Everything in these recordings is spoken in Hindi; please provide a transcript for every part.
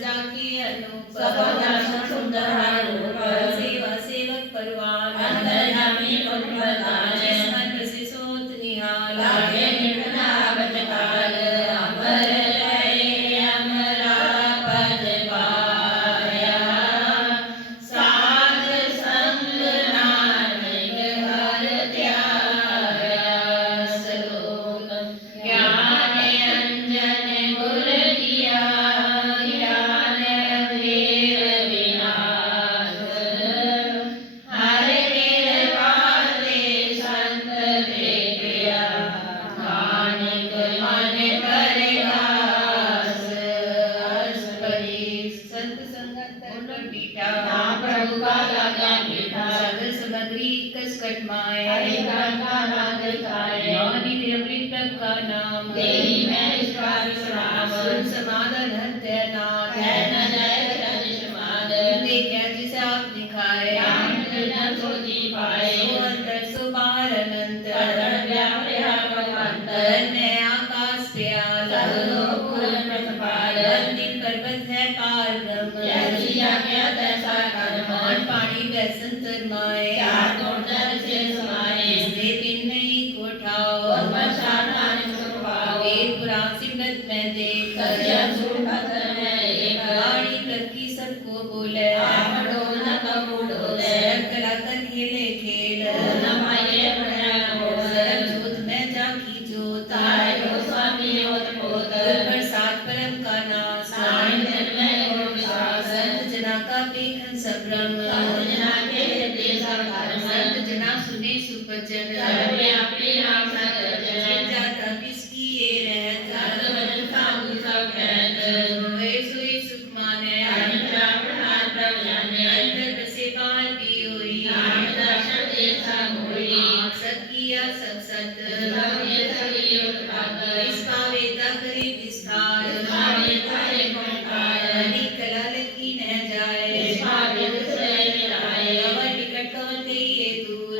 जा की अनूप समग्री कस कटमाए ज्ञानी निरमृत प्रभ का नाम सुन समाधान हत्या नाथ देखा जिसे आपने खाया सो अंतर सो पार अनंत। धन्य आकाश प्याल दिन पर्वत है पार ब्रह्म। मान पानी व्यसन तरमाए संत जना अपने आप जाता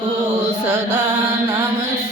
को सदा नमः